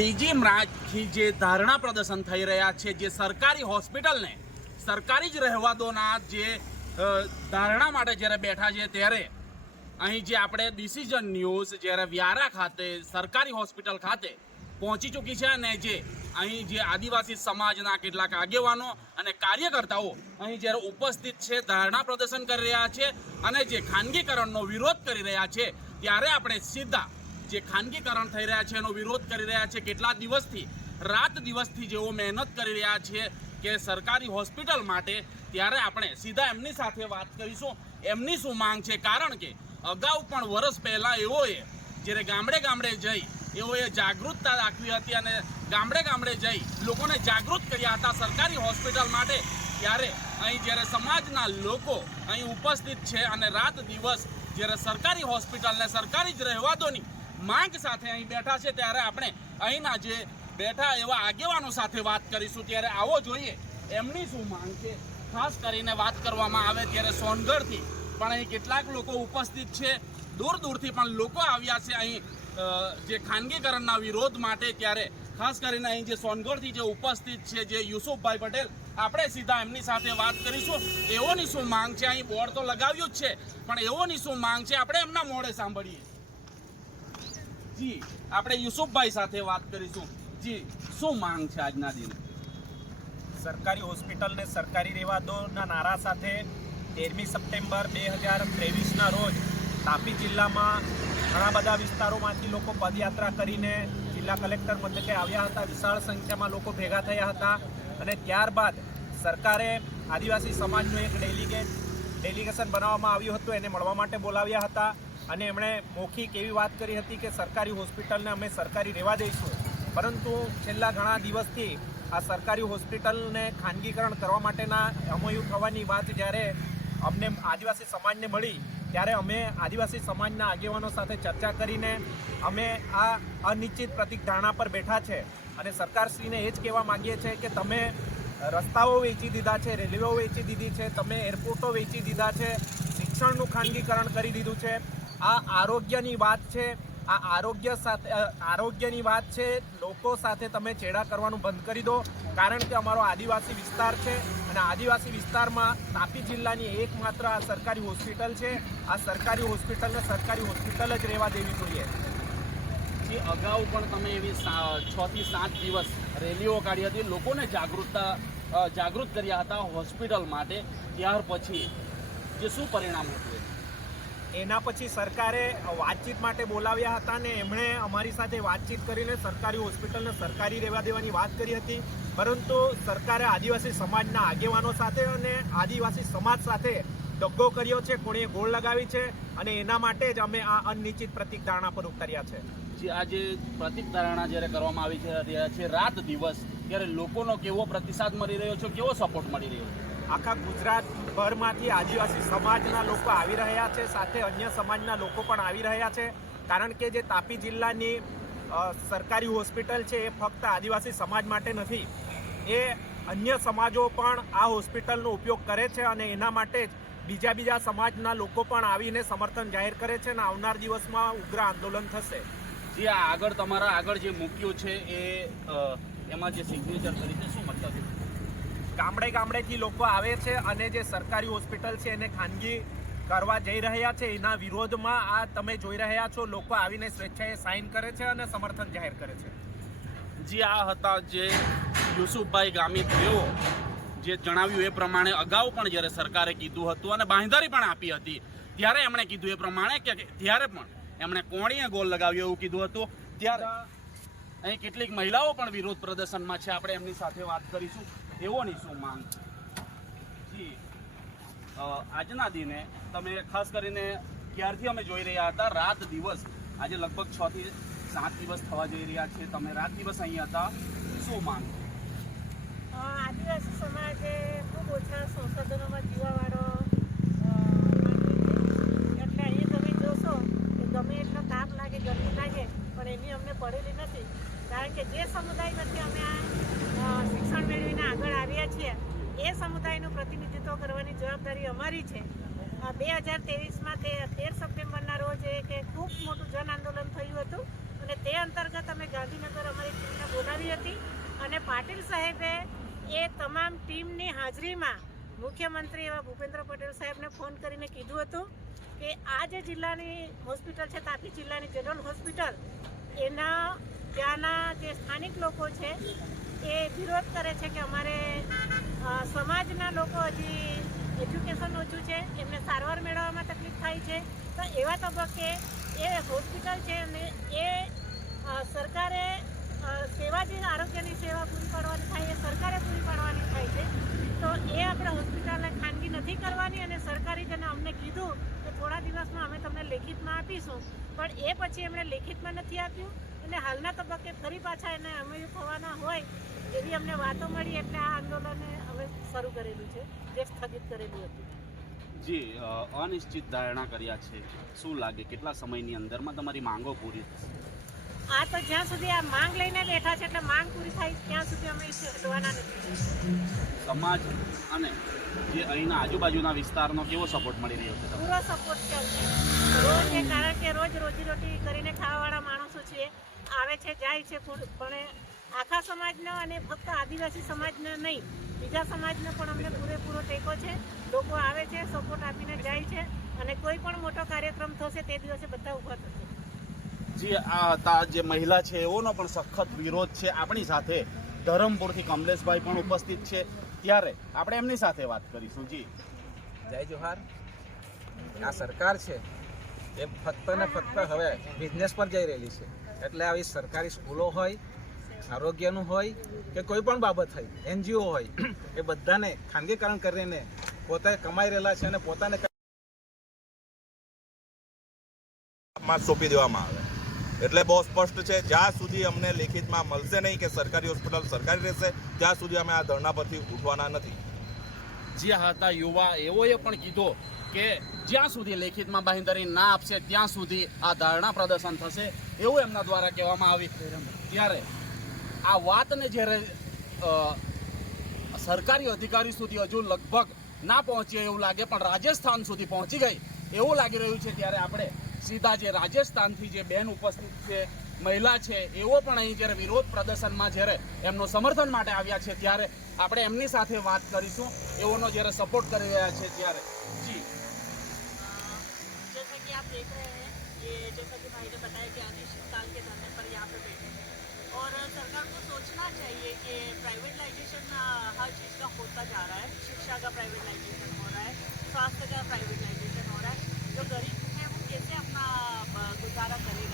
ત્રીજી માર્ચથી જે ધારણા પ્રદર્શન થઈ રહ્યા છે, જે સરકારી હોસ્પિટલને સરકારી જ રહેવાદોના જે ધારણા માટે જ્યારે બેઠા છે ત્યારે અહીં જે આપણે ડિસિઝન ન્યૂઝ જ્યારે વ્યારા ખાતે, સરકારી હોસ્પિટલ ખાતે પહોંચી ચૂકી છે અને જે અહીં જે આદિવાસી સમાજના કેટલાક આગેવાનો અને કાર્યકર્તાઓ અહીં જ્યારે ઉપસ્થિત છે, ધારણા પ્રદર્શન કરી રહ્યા છે અને જે ખાનગીકરણનો વિરોધ કરી રહ્યા છે, ત્યારે આપણે સીધા જે ખાનગીકરણ થઈ રહ્યા છે, એનો વિરોધ કરી રહ્યા છે. કેટલા દિવસથી, રાત દિવસથી જેઓ મહેનત કરી રહ્યા છે કે સરકારી હોસ્પિટલ માટે, ત્યારે આપણે સીધા એમની સાથે વાત કરીશું. એમની શું માંગ છે? કારણ કે અગાઉ પણ વર્ષ પહેલાં એઓએ જ્યારે ગામડે ગામડે જઈ, એઓએ જાગૃતતા દાખવી હતી અને ગામડે ગામડે જઈ લોકોને જાગૃત કર્યા હતા સરકારી હોસ્પિટલ માટે, ત્યારે અહીં જ્યારે સમાજના લોકો અહીં ઉપસ્થિત છે અને રાત દિવસ જ્યારે સરકારી હોસ્પિટલને સરકારી જ રહેવા દોની માંગ સાથે અહીં બેઠા છે. ત્યારે આપણે અહીંના જે બેઠા એવા આગેવાનો સાથે વાત કરીશું. ત્યારે આવો જોઈએ, એમની શું માંગ છે? ખાસ કરીને વાત કરવામાં આવે ત્યારે સોનગઢથી પણ અહીં કેટલાક લોકો ઉપસ્થિત છે. દૂર દૂરથી પણ લોકો આવ્યા છે અહીં જે ખાનગીકરણના વિરોધ માટે. ત્યારે ખાસ કરીને અહીં જે સોનગઢથી જે ઉપસ્થિત છે, જે યુસુફભાઈ પટેલ, આપણે સીધા એમની સાથે વાત કરીશું. એઓની શું માંગ છે? અહીં બોર્ડ તો લગાવ્યું જ છે, પણ એઓની શું માંગ છે? આપણે એમના મોડે સાંભળીએ. જી, આપણે યુસુફભાઈ સાથે વાત કરીશું. જી, શું માંગ છે આજના દિન? સરકારી હોસ્પિટલને સરકારી રહેવા દોના નારા સાથે તેરમી સપ્ટેમ્બર બે હજાર ત્રેવીસના રોજ તાપી જિલ્લામાં ઘણા બધા વિસ્તારોમાંથી લોકો પદયાત્રા કરીને જિલ્લા કલેક્ટર મથકે આવ્યા હતા. વિશાળ સંખ્યામાં લોકો ભેગા થયા હતા અને ત્યારબાદ સરકારે આદિવાસી સમાજનું એક ડેલિગેટ ડેલિગેશન બનાવવામાં આવ્યું હતું. એને મળવા માટે બોલાવ્યા હતા. અને એમણે મૌખિક એવી વાત કરી હતી કે સરકારી હોસ્પિટલને અમે સરકારી રહેવા દઈશું. પરંતુ છેલ્લા ઘણા દિવસથી આ સરકારી હોસ્પિટલને ખાનગીકરણ કરવા માટેના અમોયુ થવાની વાત જ્યારે અમને આદિવાસી સમાજને મળી, ત્યારે અમે આદિવાસી સમાજના આગેવાનો સાથે ચર્ચા કરીને અમે આ અનિશ્ચિત પ્રતિક ધારણા પર બેઠા છે. અને સરકારશ્રીને એ જ કહેવા માગીએ છીએ કે તમે રસ્તાઓ વેચી દીધા છે, રેલવેઓ વેચી દીધી છે, તમે એરપોર્ટો વેચી દીધા છે, શિક્ષણનું ખાનગીકરણ કરી દીધું છે. આ આરોગ્યની વાત છે, આ આરોગ્ય સાથે આરોગ્યની વાત છે, લોકો સાથે તમે ચેડા કરવાનું બંધ કરી દો, કારણ કે અમારો આદિવાસી વિસ્તાર છે અને આદિવાસી વિસ્તારમાં તાપી જિલ્લાની એકમાત્ર આ સરકારી હોસ્પિટલ છે. આ સરકારી હોસ્પિટલને સરકારી હોસ્પિટલ જ રહેવા દેવી જોઈએ. જે અગાઉ પણ તમે એવી છ થી સાત દિવસ રેલીઓ કાઢી હતી, લોકોને જાગૃતતા જાગૃત કર્યા હતા હોસ્પિટલ માટે. ત્યાર પછી જે શું પરિણામ હતું? એના પછી સરકારે વાતચીત માટે બોલાવ્યા હતા ને એમણે અમારી સાથે વાતચીત કરીને સરકારી હોસ્પિટલને સરકારી રહેવા દેવાની વાત કરી હતી. પરંતુ સરકારે આદિવાસી સમાજના આગેવાનો સાથે અને આદિવાસી સમાજ સાથે દગ્ગો કર્યો છે, કોણીએ ગોળ લગાવી છે અને એના માટે જ અમે આ અનિશ્ચિત પ્રતિક ધારણા પર ઉતર્યા છે. જે આજે પ્રતિક ધારણા જ્યારે કરવામાં આવી છે રાત દિવસ, ત્યારે લોકોનો કેવો પ્રતિસાદ મળી રહ્યો છે, કેવો સપોર્ટ મળી રહ્યો છે? આખા ગુજરાતભરમાંથી આદિવાસી સમાજના લોકો આવી રહ્યા છે, સાથે અન્ય સમાજના લોકો પણ આવી રહ્યા છે. કારણ કે જે તાપી જિલ્લાની સરકારી હોસ્પિટલ છે, એ ફક્ત આદિવાસી સમાજ માટે નથી. એ અન્ય સમાજો પણ આ હોસ્પિટલનો ઉપયોગ કરે છે અને એના માટે જ બીજા બીજા સમાજના લોકો પણ આવીને સમર્થન જાહેર કરે છે અને આવનાર દિવસમાં ઉગ્ર આંદોલન થશે. જે આગળ તમારા આગળ જે મૂક્યું છે એ એમાં જે સિગ્નેચર છે શું મતલબ ગામડે ગામડેથી લોકો આવે છે અને જે સરકારી હોસ્પિટલ છે એને ખાનગી કરવા જઈ રહ્યા છે એના વિરોધમાં આ તમે જોઈ રહ્યા છો લોકો આવીને સ્વેચ્છાએ સાઇન કરે છે અને સમર્થન જાહેર કરે છે. જે આ હતા જે યુસુફભાઈ ગામી તેઓ જે જણાવ્યું એ પ્રમાણે અગાઉ પણ જ્યારે સરકારે કીધું હતું અને બાંધારી પણ આપી હતી ત્યારે એમણે કીધું એ પ્રમાણે કે કે ત્યારે પણ એમણે કોણીએ ગોલ લગાવ્યો એવું કીધું હતું. ત્યારે અહીં કેટલીક મહિલાઓ પણ વિરોધ પ્રદર્શનમાં છે આપણે એમની સાથે વાત કરીશું. એવોની શું માંગ જી. આજના દિને તમે ખાસ કરીને ક્યારથી અમે જોઈ રહ્યા હતા? રાત દિવસ. આજે લગભગ છ થી સાત દિવસ થવા જઈ રહ્યા છે. તમે રાત દિવસ અહીંયા હતા. શું માંગ આદિવાસી સમાજે ખૂબ ઓછા સંસાધનોમાં જીવાવાળો અ, માનવી છે એટલે અહીં તમે જોશો કે ગમે એટલો તાપ લાગે ગરમી લાગે પણ એની અમને પડેલી નથી કારણ કે જે સમુદાયમાંથી અમે આ અ, શિક્ષણ મેળવીને આગળ આવ્યા છીએ એ સમુદાયનું પ્રતિનિધિત્વ કરવાની જવાબદારી અમારી છે બે હજાર ત્રેવીસમાં તે તેર સપ્ટેમ્બરના રોજ એક એક ખૂબ મોટું જન આંદોલન થયું હતું અને અને તે અંતર્ગત અમે ગાંધીનગર અમારી ટીમને બોલાવી હતી અને પાટીલ સાહેબે એ તમામ ટીમની હાજરીમાં મુખ્યમંત્રી એવા ભૂપેન્દ્ર પટેલ સાહેબને ફોન કરીને કીધું હતું કે આ જે જિલ્લાની હોસ્પિટલ છે, તાપી જિલ્લાની જનરલ હોસ્પિટલ, એના ત્યાંના જે સ્થાનિક લોકો છે, એ વિરોધ કરે છે કે અમારે સમાજના લોકો હજી એજ્યુકેશન ઓછું છે, એમને સારવાર મેળવવામાં તકલીફ થાય છે. તો એવા તબક્કે એ હોસ્પિટલ છે અને એ સરકારે સેવા જે આરોગ્યની સેવા પૂરી પાડવાની થાય, એ સરકારે પૂરી પાડવાની થાય છે. તો એ આપણે હોસ્પિટલને ખાનગી નથી કરવાની અને સરકારી જેને અમને કીધું કે થોડા દિવસમાં અમે તમને લેખિતમાં આપીશું. પણ એ પછી એમણે લેખિતમાં નથી આપ્યું અને હાલના તબક્કે ફરી પાછા એને અમે થવાના હોય એવી અમને વાતો મળી એટલે આ આંદોલન હવે શરૂ કરેલું છે, જે સ્થગિત કરેલું હતું. જી અનિશ્ચિત ધારણા કર્યા છે. શું લાગે? કેટલા સમયની અંદરમાં તમારી માંગો પૂરી થશે? આ તો જ્યાં સુધી આ માંગ લઈને બેઠા છે એટલે માંગ પૂરી થાય ત્યાં સુધી અમે હટવાના નથી. સમાજ અને જે અહીંના આજુબાજુના વિસ્તારનો કેવો સપોર્ટ મળી રહ્યો છે પૂરો સપોર્ટ છે અમને. રોજ કારણ કે રોજ રોજીરોટી કરીને ખાવાવાળા માણસો છે આવે છે જાય છે પણ આખા સમાજનો અને ફક્ત આદિવાસી સમાજને નહીં બીજા સમાજનો પણ અમને પૂરેપૂરો ટેકો છે. લોકો આવે છે સપોર્ટ આપીને જાય છે અને કોઈ પણ મોટો કાર્યક્રમ થશે તે દિવસે બધા ઊભા થશે. જી આ જે મહિલા છે એઓનો પણ સખત વિરોધ છે આપણી સાથે. ધરમપુરથી કમલેશભાઈ પણ ઉપસ્થિત છે. ત્યારે આપણે એમની સાથે વાત કરીશું. જી. જય જોહાર. આ સરકાર છે એ ફક્ત ને ફક્ત હવે બિઝનેસ પર જઈ રહેલી છે. એટલે આવી સરકારી સ્કૂલો હોય આરોગ્યનું હોય કે કોઈ પણ બાબત હોય એનજીઓ હોય એ બધાને ખાનગીકરણ કરીને પોતે કમાઈ રહેલા છે અને પોતાને માં સોંપી દેવામાં આવે. એટલે બહુ સ્પષ્ટ છે, જ્યાં સુધી અમને લેખિતમાં મળશે નહીં કે સરકારી હોસ્પિટલ સરકારી રહેશે, ત્યાં સુધી અમે આ ધરણા પરથી ઉઠવાના નથી. જે હતા યુવા એવોએ પણ કીધો કે જ્યાં સુધી લેખિતમાં બાંહેધરી ના આપશે, ત્યાં સુધી આ ધારણા પ્રદર્શન થશે, એવું એમના દ્વારા કહેવામાં આવી. ત્યારે આ વાતને જ્યારે સરકારી અધિકારી સુધી હજુ લગભગ ના પહોંચી એવું લાગે, પણ રાજસ્થાન સુધી પહોંચી ગઈ, એવું લાગી રહ્યું છે, ત્યારે આપણે સીધા જે રાજસ્થાનથી જે બેન ઉપસ્થિત છે મહિલા છે એવો પણ અહીં જ્યારે વિરોધ પ્રદર્શનમાં જ્યારે એમનો સમર્થન માટે આવ્યા છે ત્યારે આપણે એમની સાથે વાત કરીશું એઓનો જ્યારે સપોર્ટ કરી રહ્યા છે ત્યારે જી जैसा कि आप देख रहे हैं ये जैसा कि भाई ने बताया कि अनिश्चितकाल के धरने पर यहाँ पे बैठे हैं और सरकार को सोचना चाहिए कि प्राइवेटाइजेशन हर चीज़ का होता जा रहा है शिक्षा का प्राइवेटाइजेशन हो रहा है स्वास्थ्य का प्राइवेटाइजेशन हो रहा है जो गरीब है वो कैसे अपना 嗯，我家的肯定。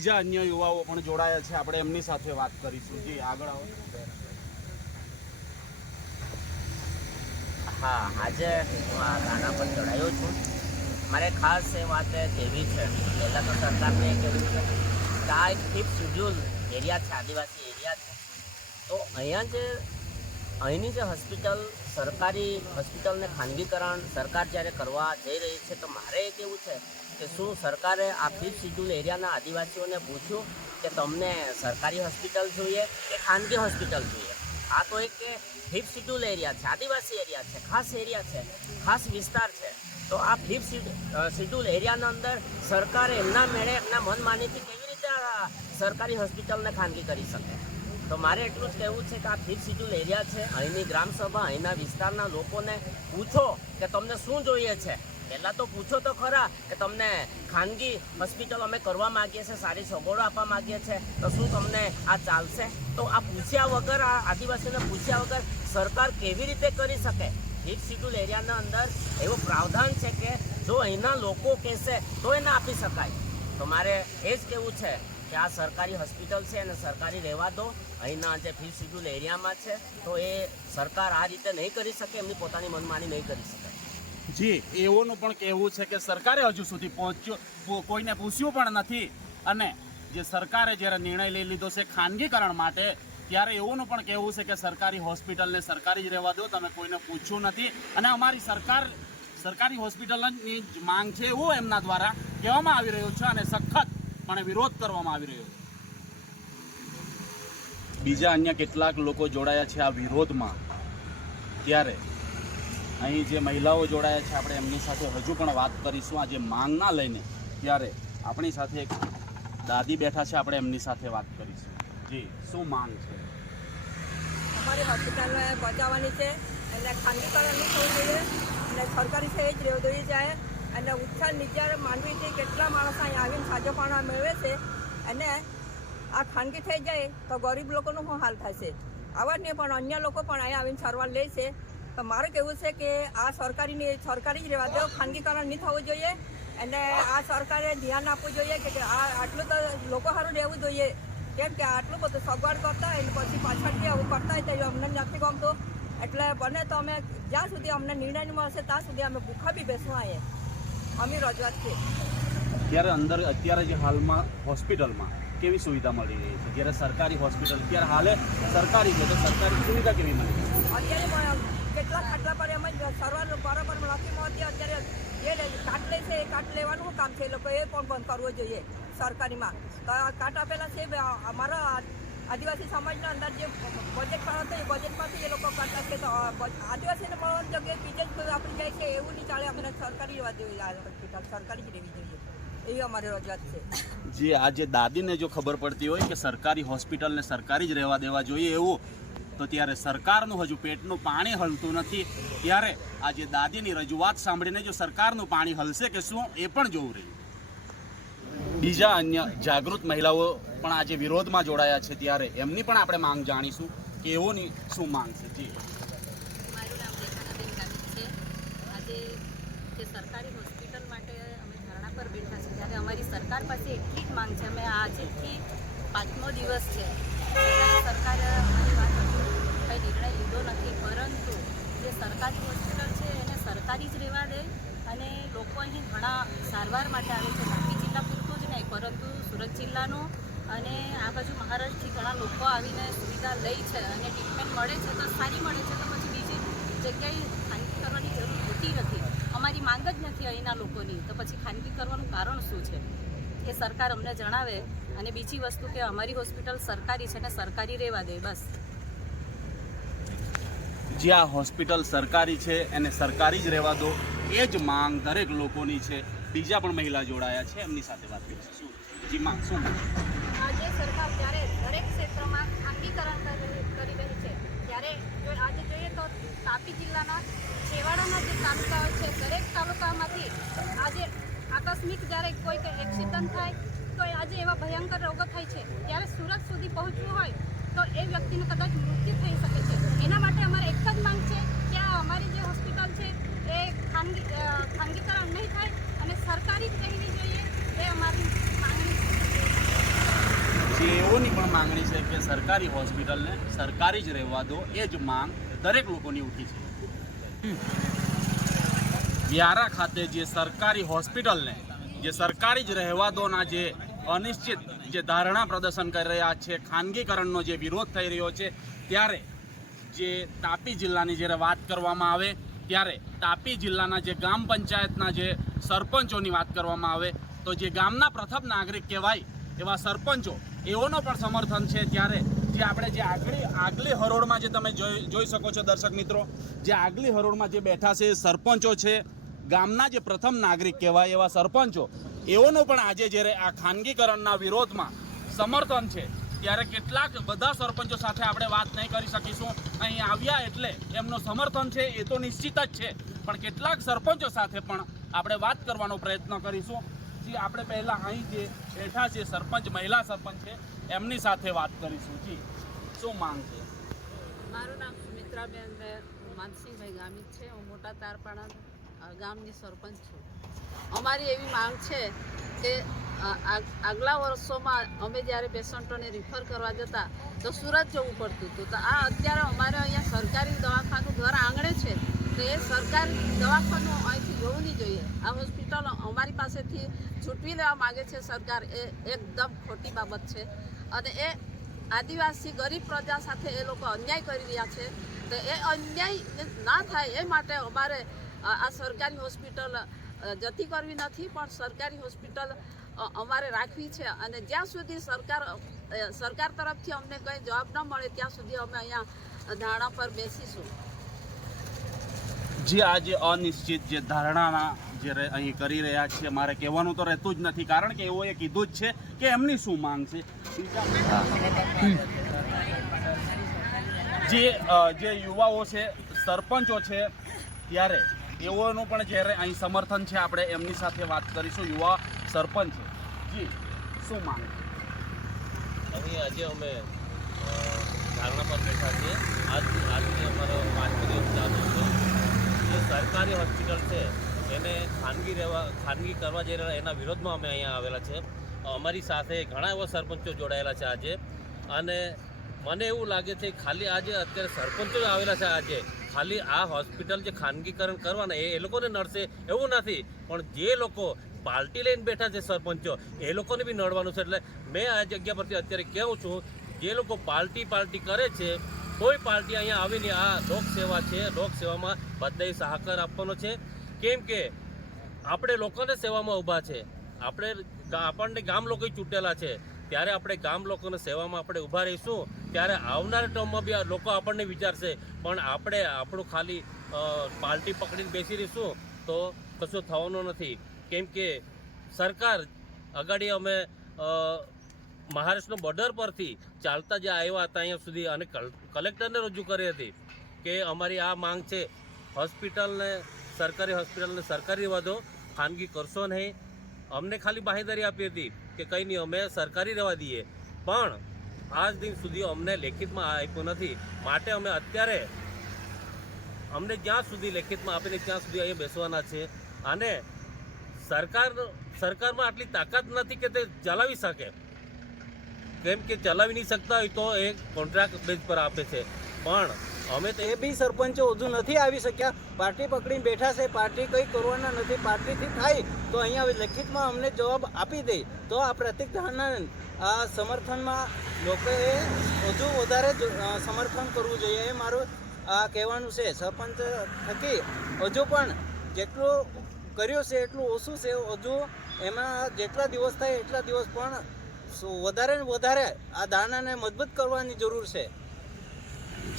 બીજા અન્ય યુવાઓ પણ જોડાયા છે. આપણે એમની સાથે વાત કરીશું. જી, આગળ આવો. હા, આજે હું આ ગાના પર ચડાયો છું. મારે ખાસ એ વાત કહેવી છે. પહેલાં તો સરકારને કહેવું છે કે આ એક ફિફ્થ શિડ્યુલ એરિયા છે, આદિવાસી એરિયા છે. તો અહીંયા જે, અહીંની જે હોસ્પિટલ, સરકારી હોસ્પિટલને ખાનગીકરણ સરકાર જ્યારે કરવા જઈ રહી છે, તો મારે એ કહેવું છે કે શું સરકારે આ ફિફ્થ શેડ્યુલ એરિયાના આદિવાસીઓને પૂછ્યું કે તમને સરકારી હોસ્પિટલ જોઈએ કે ખાનગી હોસ્પિટલ જોઈએ? આ તો એક ફિફ્થ શિડ્યુલ એરિયા છે, આદિવાસી એરિયા છે, ખાસ એરિયા છે, ખાસ વિસ્તાર છે. તો આ ફિફ્થ શિડ્યુલ એરિયાના અંદર સરકારે એમના મેળે એમના મનમાનીથી કેવી રીતે સરકારી હોસ્પિટલને ખાનગી કરી શકે? તો મારે એટલું જ કહેવું છે કે આ ફિફ્થ શિડ્યુલ એરિયા છે, અહીંની ગ્રામસભા, અહીંના વિસ્તારના લોકોને પૂછો કે તમને શું જોઈએ છે? પહેલાં તો પૂછો તો ખરા કે તમને ખાનગી હોસ્પિટલ અમે કરવા માગીએ છીએ, સારી સગવડો આપવા માગીએ છીએ, તો શું તમને આ ચાલશે? તો આ પૂછ્યા વગર, આ આદિવાસીને પૂછ્યા વગર સરકાર કેવી રીતે કરી શકે? ફિફ્થ શિડ્યુલ એરિયાના અંદર એવું પ્રાવધાન છે કે જો અહીંના લોકો કહેશે તો એને આપી શકાય. તો મારે એ જ કહેવું છે કે આ સરકારી હોસ્પિટલ છે અને સરકારી રહેવા દો. અહીંના જે ફી શિડ્યુલ એરિયામાં છે, તો એ સરકાર આ રીતે નહીં કરી શકે, એમની પોતાની મનમાની નહીં કરી શકે. જી, એઓનું પણ કહેવું છે કે સરકારે હજુ સુધી પહોંચ્યો કોઈને પૂછ્યું પણ નથી. અને જે સરકારે જ્યારે નિર્ણય લઈ લીધો છે ખાનગીકરણ માટે, ત્યારે એવોનું પણ કહેવું છે કે સરકારી હોસ્પિટલને સરકારી જ રહેવા દો, તમે કોઈને પૂછ્યું નથી. અને અમારી સરકાર, સરકારી હોસ્પિટલની જ માંગ છે એવું એમના દ્વારા કહેવામાં આવી રહ્યું છે અને સખત પણ વિરોધ કરવામાં આવી રહ્યો છે. બીજા અન્ય કેટલાક લોકો જોડાયા છે આ વિરોધમાં. ત્યારે અહીં જે મહિલાઓ જોડાયા છે, આપણે એમની સાથે હજુ પણ વાત કરીશું. આ જે માંગના લઈને ત્યારે આપણી સાથે એક દાદી બેઠા છે, આપણે એમની સાથે વાત કરીશું. જી, શું માંગ છે? અમારી હોસ્પિટલને બચાવવાની છે. એટલે ખાનગીકરણ નહીં થવું જોઈએ. અને સરકારી છે, એ જ રહેવું જોઈએ જાય. અને ઉત્સાહ નિજાર માનવીથી કેટલા માણસો અહીં આવીને સાજોપાણા મેળવે છે. અને આ ખાનગી થઈ જાય તો ગરીબ લોકોનો શું હાલ છે? આવા જ નહીં, પણ અન્ય લોકો પણ અહીંયા આવીને સારવાર લે છે. તો મારે કહેવું છે કે આ સરકારીની સરકારી જ રહેવા દો ખાનગીકરણ નહીં થવું જોઈએ અને આ સરકારે ધ્યાન આપવું જોઈએ કે આ આટલું તો લોકો સારું રહેવું જોઈએ. કેમ કે આટલું બધું સગવડ કરતા હોય પછી પાછળથી આવું કરતા હોય તો અમને નથી ગમતું. એટલે બને તો અમે જ્યાં સુધી અમને નિર્ણય મળશે ત્યાં સુધી અમે ભૂખા બી બેસવા આવીએ અમે રજૂઆત છે. અત્યારે અંદર અત્યારે જે હાલમાં હોસ્પિટલમાં કેવી સુવિધા મળી રહી છે? જ્યારે સરકારી હોસ્પિટલ અત્યારે હાલે સરકારી છે તો સરકારી સુવિધા કેવી મળી? અત્યારે કેટલા ખાટલા પર એમ જ સરવાનું બરાબર નથી મળતી અત્યારે જે કાટ લે છે, એ કાટ લેવાનું કામ છે, એ લોકો એ પણ બંધ કરવો જોઈએ સરકારીમાં. તો કાટ આપેલા છે અમારા આદિવાસી સમાજના અંદર જે બજેટ પણ હતો, એ બજેટમાંથી એ લોકો કાઢતા છે. તો આદિવાસીને મળવાની જગ્યાએ બીજે જ આપણી જાય છે, એવું નહીં ચાલે, અમને સરકારી રહેવા દેવી હોસ્પિટલ સરકારી જ રહેવી જોઈએ. એવી અમારી રજૂઆત છે. જે આજે દાદીને જો ખબર પડતી હોય કે સરકારી હોસ્પિટલને સરકારી જ રહેવા દેવા જોઈએ એવું તો ત્યારે સરકારનું હજુ પેટનું પાણી હલતું નથી. ત્યારે આજે દાદીની રજૂઆત સાંભળીને જો સરકારનું પાણી હલશે કે શું, એ પણ જોવું રહ્યું. બીજા અન્ય જાગૃત મહિલાઓ પણ આજે વિરોધમાં જોડાયા છે ત્યારે એમની પણ આપણે માંગ જાણીશું કે એઓની શું માંગ છે. જી. સરકારી હોસ્પિટલ માટે અમે ધરણા પર બેઠા છીએ, ત્યારે અમારી સરકાર પાસે એટલી જ માંગ છે. અમે આજેથી પાંચમો દિવસ છે. સરકારે અમારી વાત હજુ કંઈ નિર્ણય લીધો નથી પરંતુ જે સરકારી હોસ્પિટલ છે, એને સરકારી જ રહેવા દે અને લોકો અહીં ઘણા સારવાર માટે આવે છે. તાપી જિલ્લા પૂરતું જ નહીં, પરંતુ સુરત જિલ્લાનું અને આ બાજુ મહારાષ્ટ્રથી ઘણા લોકો આવીને સુવિધા લે છે અને ટ્રીટમેન્ટ મળે છે તો સારી મળે છે તો પછી બીજી જગ્યાએ ખાનગી કરવાની જરૂર હોતી નથી. અમારી માંગ જ નથી અહીંના લોકોની. તો પછી ખાનગી કરવાનું કારણ શું છે? એ સરકાર અમને જણાવે અને બીજી વસ્તુ કે અમારી હોસ્પિટલ સરકારી છે ને સરકારી રહેવા દે, બસ. જે આ હોસ્પિટલ સરકારી છે, એને સરકારી જ રહેવા દો. એ જ માંગ દરેક લોકોની છે. બીજા પણ મહિલા જોડાયા છે, એમની સાથે વાત કરીશું. શું? જી માંગ શું આજે સરકાર જ્યારે દરેક ક્ષેત્રમાં ખાનગીકરણ કરી રહી છે, ત્યારે જો આજે જોઈએ તો તાપી જિલ્લાના છેવાડાના જે તાલુકાઓ છે, દરેક તાલુકામાંથી આજે આકસ્મિક જ્યારે કોઈક એક્સિડન્ટ થાય, તો આજે એવા ભયંકર રોગો થાય છે. ત્યારે સુરત સુધી પહોંચવું હોય તો એ વ્યક્તિનું કદાચ મૃત્યુ થઈ શકે છે. એના માટે અમારે એક જ માંગ છે કે આ અમારી જે હોસ્પિટલ છે, એ ખાનગી ખાનગીકરણ નહીં થાય અને સરકારી જ રહેવી જોઈએ એ અમારી માંગણી એઓની પણ માંગણી છે કે સરકારી હોસ્પિટલને સરકારી જ રહેવા દો, એ જ માંગ દરેક લોકોની ઉઠી છે. વ્યારા ખાતે જે સરકારી હોસ્પિટલને, જે સરકારી જ રહેવા દોના જે અનિશ્ચિત જે ધારણા પ્રદર્શન કરી રહ્યા છે, ખાનગીકરણનો જે વિરોધ થઈ રહ્યો છે, ત્યારે જે તાપી જિલ્લાની જ્યારે વાત કરવામાં આવે, ત્યારે તાપી જિલ્લાના જે ગ્રામ પંચાયતના જે સરપંચોની વાત કરવામાં આવે, તો જે ગામના પ્રથમ નાગરિક કહેવાય એવા સરપંચો, એઓનો પણ સમર્થન છે. ત્યારે જે આપણે જે આગલી આગલી હરોળમાં જે તમે જોઈ જોઈ શકો છો દર્શક મિત્રો, જે આગલી હરોળમાં જે બેઠા છે સરપંચો છે. ગામના જે પ્રથમ નાગરિક કહેવાય એવા સરપંચો એઓનો પણ આજે જ્યારે આ ખાનગીકરણના વિરોધમાં સમર્થન છે ત્યારે કેટલાક બધા સરપંચો સાથે આપણે વાત નહીં કરી શકીશું. અહીં આવ્યા એટલે એમનું સમર્થન છે એ તો નિશ્ચિત જ છે. પણ કેટલાક સરપંચો સાથે પણ આપણે વાત કરવાનો પ્રયત્ન કરીશું. જી આપણે પહેલાં અહીં જે બેઠા છે સરપંચ મહિલા સરપંચ છે એમની સાથે વાત કરીશું. જી શું માંગ છે? મારું નામ સુમિત્રાબેન માનસિંહભાઈ ગામિત છે. હું મોટા તારપાડા અ, ગામની સરપંચ છું. અમારી એવી માંગ છે કે આગલા વર્ષોમાં અમે જ્યારે પેશન્ટોને રિફર કરવા જતા તો સુરત જવું પડતું હતું. તો આ અત્યારે અમારે અહીંયા સરકારી દવાખાનું ઘર આંગણે છે. તો એ સરકારી દવાખાનું અહીંથી જવું નહીં જોઈએ. આ હોસ્પિટલ અમારી પાસેથી છૂટવી લેવા માગે છે સરકાર. એ એકદમ ખોટી બાબત છે. અને એ આદિવાસી ગરીબ પ્રજા સાથે એ લોકો અન્યાય કરી રહ્યા છે. તો એ અન્યાય ના થાય એ માટે અમારે આ સરકારી હોસ્પિટલ જતી કરવી નથી, પણ સરકારી હોસ્પિટલ અમારે રાખવી છે. અને જ્યાં સુધી સરકાર સરકાર તરફથી અમને કંઈ જવાબ ન મળે, ત્યાં સુધી અમે અહીંયા ધારણા પર બેસીશું. જે આજે અનિશ્ચિત જે ધારણાના જે અહીં કરી રહ્યા છે, મારે કહેવાનું તો રહેતું જ નથી, કારણ કે એઓએ કીધું જ છે કે એમની શું માંગ છે? જે જે યુવાઓ છે, સરપંચો છે, ત્યારે એઓનું પણ જ્યારે અહીં સમર્થન છે, આપણે એમની સાથે વાત કરીશું. યુવા સરપંચ જી, શું માંગ અહીં આજે અમે ધારણા પર બેઠા છીએ. આજ આજથી અમારો પાંચમો ચાલુ છે જે સરકારી હોસ્પિટલ છે, એને ખાનગી રહેવા, ખાનગી કરવા જઈ રહ્યા એના વિરોધમાં અમે અહીંયા આવેલા છે. અમારી સાથે ઘણા એવા સરપંચો જોડાયેલા છે આજે. અને મને એવું લાગે છે, ખાલી આજે અત્યારે સરપંચો જ આવેલા છે આજે. ખાલી આ હોસ્પિટલ જે ખાનગીકરણ કરવાના, એ લોકોને નડશે એવું નથી. પણ જે લોકો પાર્ટી લઈને બેઠા છે સરપંચો, એ લોકોને બી નડવાનું છે. એટલે મેં આ જગ્યા પરથી અત્યારે કહું છું, જે લોકો પાર્ટી પાર્ટી કરે છે, કોઈ પાર્ટી અહીંયા આવીને આ લોક સેવા છે, લોક સેવામાં બધાએ સહકાર આપવાનો છે. કેમ કે આપણે લોકોને સેવામાં ઊભા છે. આપણે આપણને ગામ લોકો ચૂંટેલા છે. ત્યારે આપણે ગામ લોકોને સેવામાં આપણે ઊભા રહીશું, ત્યારે આવનારા ટર્મમાં બી લોકો આપણને વિચારશે, પણ આપણે આપણું ખાલી પાર્ટી પકડીને બેસી રહીશું, તો કશું થવાનું નથી. કેમ કે સરકાર અગાડી અમે મહારાષ્ટ્રનો બોર્ડર પરથી ચાલતા જે આવ્યા હતા અહીંયા સુધી અને કલેક્ટરને રજૂ કરી હતી કે અમારી આ માંગ છે, હોસ્પિટલને, સરકારી હોસ્પિટલને સરકારી વાદો, ખાનગી કરશો નહીં. અમને ખાલી બાહેદારી આપી હતી. કે કંઈ નહીં, અમે સરકારી રહેવા દઈએ. પણ આજ દિન સુધી અમને લેખિતમાં આપ્યું નથી. માટે અમે અત્યારે અમને જ્યાં સુધી લેખિતમાં આપીને ત્યાં સુધી અહીંયા બેસવાના છે. અને સરકાર, સરકારમાં આટલી તાકાત નથી કે તે ચલાવી શકે. કેમ કે ચલાવી નહીં શકતા હોય તો એ કોન્ટ્રાક્ટ બેઝ પર આપે છે. પણ અમે તો એ બી સરપંચો હજુ નથી આવી શક્યા. પાર્ટી પકડીને બેઠા છે, પાર્ટી કંઈ કરવાના નથી, પાર્ટીથી થાય તો અહીંયા લેખિતમાં અમને જવાબ આપી દે. તો આ પ્રતિક ધારણા આ સમર્થનમાં લોકોએ હજુ વધારે સમર્થન કરવું જોઈએ એ મારું આ કહેવાનું છે. સરપંચ થકી હજુ પણ જેટલું કર્યું છે, એટલું ઓછું છે. હજુ એમાં જેટલા દિવસ થાય એટલા દિવસ પણ વધારે ને વધારે આ ધારણાને મજબૂત કરવાની જરૂર છે.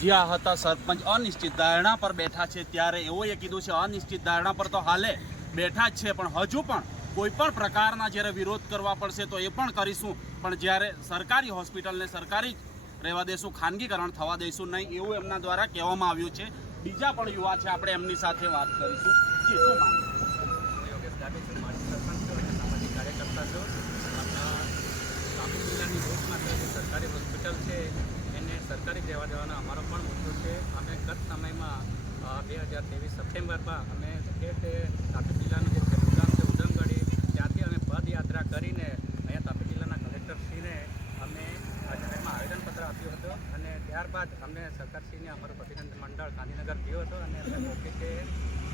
જ્યાં હતા સરપંચ અનિશ્ચિત ધારણા પર બેઠા છે ત્યારે એઓએ કીધું છે, અનિશ્ચિત ધારણા પર તો હાલે, બેઠા જ છે, પણ હજુ પણ કોઈ પણ પ્રકારના જ્યારે વિરોધ કરવા પડશે તો એ પણ કરીશું. પણ જ્યારે સરકારી હોસ્પિટલને સરકારી રહેવા દઈશું ખાનગીકરણ થવા દઈશું નહીં, એવું એમના દ્વારા કહેવામાં આવ્યું છે. બીજા પણ યુવા છે, આપણે એમની સાથે વાત કરીશું. જી, શું માનો યોગેશ ડાબી છું માજી સરપંચ છું અને સામાજિક કાર્યકર્તા છું આપણા તાપી જિલ્લાની લોકમાત્ર જે સરકારી હોસ્પિટલ છે સરકારી રહેવા દેવાનો અમારો પણ મુદ્દો છે. અમે ગત સમયમાં બે હજાર ત્રેવીસ સપ્ટેમ્બરમાં અમે તે તાપી જિલ્લાનું જે ગામ છે ઉદમગઢી ત્યાંથી અમે પદયાત્રા કરીને અહીંયા તાપી જિલ્લાના કલેક્ટરશ્રીને અમે જાહેરમાં આવેદનપત્ર આપ્યું હતું અને ત્યારબાદ અમને સરકારશ્રીને અમારું પ્રતિનિધિ મંડળ ગાંધીનગર ગયો હતો અને મૌખિકે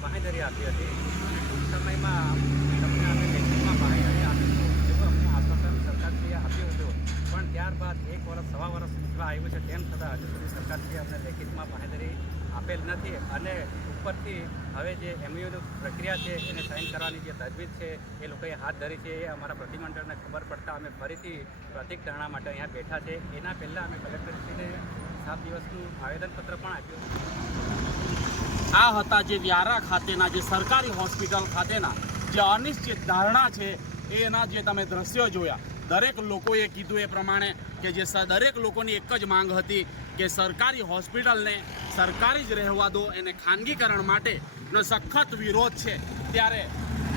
બાંહેધરી આપી હતી અને ટૂંક સમયમાં તમને અમે લેખિતમાં બાંહેધરી આપીશું એવું અમને આશ્વાસન સરકારશ્રીએ આપ્યું હતું પણ ત્યારબાદ એક વર્ષ સવા વર્ષ જેટલા આવ્યું છે તેમ છતાં હજુ સુધી સરકારશ્રીએ અમને લેખિતમાં બાંહેધરી આપેલ નથી અને ઉપરથી હવે જે એમયુની પ્રક્રિયા છે, એને સાઇન કરવાની જે તજવીજ છે, એ લોકોએ હાથ ધરી છે, એ અમારા પ્રતિમંડળને ખબર પડતા અમે ફરીથી પ્રતિક ધરણા માટે અહીંયા બેઠા છે. એના પહેલાં અમે કલેક્ટરશ્રીને સાત દિવસનું આવેદનપત્ર પણ આપ્યું. આ હતા જે વ્યારા ખાતેના, જે સરકારી હોસ્પિટલ ખાતેના જે અનિશ્ચિત ધારણા છે એના જે તમે દ્રશ્યો જોયા, દરેક લોકોએ કીધું એ પ્રમાણે કે જે દરેક લોકોની એક જ માંગ હતી કે સરકારી હોસ્પિટલને સરકારી જ રહેવા દો, એને ખાનગીકરણ માટેનો સખત વિરોધ છે. ત્યારે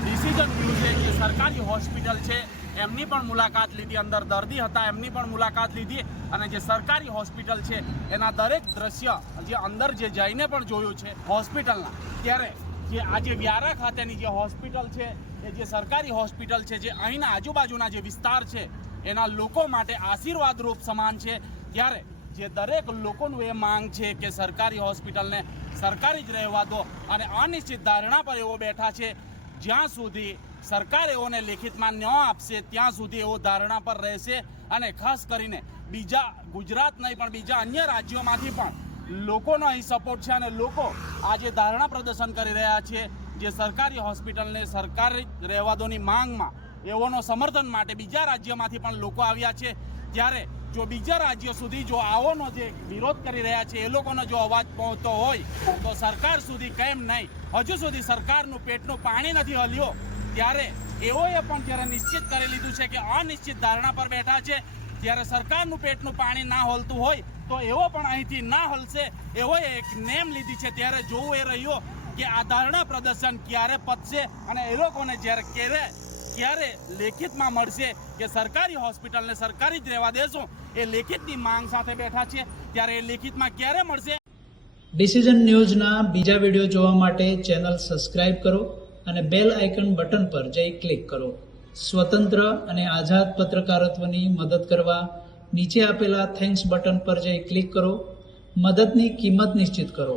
ડિસિઝન ન્યૂઝે જે સરકારી હોસ્પિટલ છે, એમની પણ મુલાકાત લીધી, અંદર દર્દી હતા, એમની પણ મુલાકાત લીધી અને જે સરકારી હોસ્પિટલ છે, એના દરેક દ્રશ્ય જે અંદર જે જઈને પણ જોયું છે હોસ્પિટલના, ત્યારે જે આજે વ્યારા ખાતેની જે હોસ્પિટલ છે એ જે સરકારી હોસ્પિટલ છે, જે અહીંના આજુબાજુના જે વિસ્તાર છે, એના લોકો માટે આશીર્વાદરૂપ સમાન છે. ત્યારે જે દરેક લોકોનું એ માંગ છે કે સરકારી હોસ્પિટલને સરકારી જ રહેવા દો અને અનિશ્ચિત ધારણા પર એવો બેઠા છે. જ્યાં સુધી સરકાર એઓને લેખિતમાં ન આપશે, ત્યાં સુધી એવો ધારણા પર રહેશે અને ખાસ કરીને બીજા ગુજરાત નહીં, પણ બીજા અન્ય રાજ્યોમાંથી પણ લોકોનો અહીં સપોર્ટ છે અને લોકો આજે ધારણા પ્રદર્શન કરી રહ્યા છે. જે સરકારી હોસ્પિટલને સરકારી રહેવાદોની માંગમાં એઓનો સમર્થન માટે બીજા રાજ્યમાંથી પણ લોકો આવ્યા છે. ત્યારે જો બીજા રાજ્યો સુધી જો આવોનો જે વિરોધ કરી રહ્યા છે, એ લોકોનો જો અવાજ પહોંચતો હોય, તો સરકાર સુધી કેમ નહીં? હજુ સુધી સરકારનું પેટનું પાણી નથી હલ્યો. ત્યારે એઓએ પણ જ્યારે નિશ્ચિત કરી લીધું છે કે અનિશ્ચિત ધારણા પર બેઠા છે ત્યારે સરકારનું પેટનું પાણી ના હલતું હોય, તો એવો પણ અહીંથી ના હલશે. એવોએ એક નેમ લીધી છે, ત્યારે જોવું એ રહ્યું કે આ ધરણા પ્રદર્શન ક્યારે પતશે અને એ લોકોને જ્યારે ક્યારે ક્યારે લેખિતમાં મળશે કે સરકારી હોસ્પિટલને સરકારી જ રહેવા દેશું, એ લેખિતની માંગ સાથે બેઠા છે ત્યારે એ લેખિતમાં ક્યારે મળશે? ડિસિઝન ન્યૂઝના બીજા વીડિયો જોવા માટે ચેનલ સબસ્ક્રાઇબ કરો અને બેલ આઇકન બટન પર જઈ ક્લિક કરો. સ્વતંત્ર અને આઝાદ પત્રકારત્વની મદદ કરવા નીચે આપેલા થેન્ક્સ બટન પર જઈ ક્લિક કરો. મદદની કિંમત નિશ્ચિત કરો.